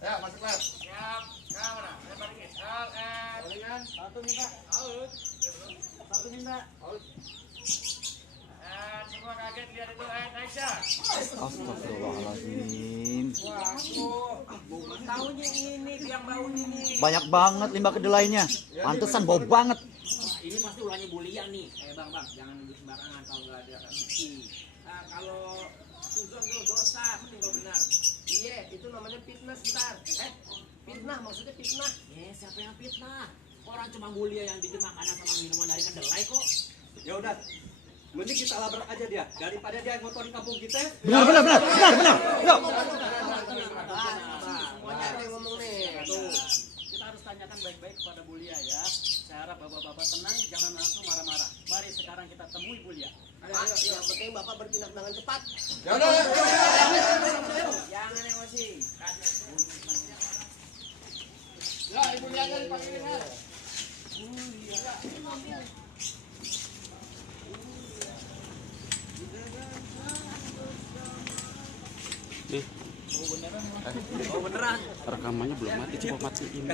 Ya, masuk kelas. Siap. Kamera. Lempar dikit. Palingan. Satu minta. Out. Satu minta. Semua kaget lihat itu. Aisyah. Astagfirullahaladzim. Wah, aku tahunya ini biang bau ini. Banyak banget limbah kedelainya. Pantesan bau banget. Ini pasti ulahnya bulia nih. Bang, jangan nuduh sembarangan kalau nggak ada bukti. Nah, kalau suzon tuh dosa, meninggal benar. Iya, itu namanya fitnah sebentar. Fitnah maksudnya fitnah. Siapa yang fitnah? Orang cuma bulia yang bikin makanan sama minuman dari kedelai kok. Ya udah, mending kita labrak aja dia daripada dia yang ngotorin kampung kita. Benar. Yuk. Semuanya ada yang ngomong nih. Tuh, kita harus tanyakan baik-baik kepada bulia ya. Saya harap bapak-bapak tenang, jangan langsung marah-marah. Mari sekarang kita temui bulia. Pak, yang penting Bapak bertindak dengan cepat. Ya udah. Jangan emosi. Ya, Ibu lihat dipanggilin ya. Rekamannya belum mati, coba matiin.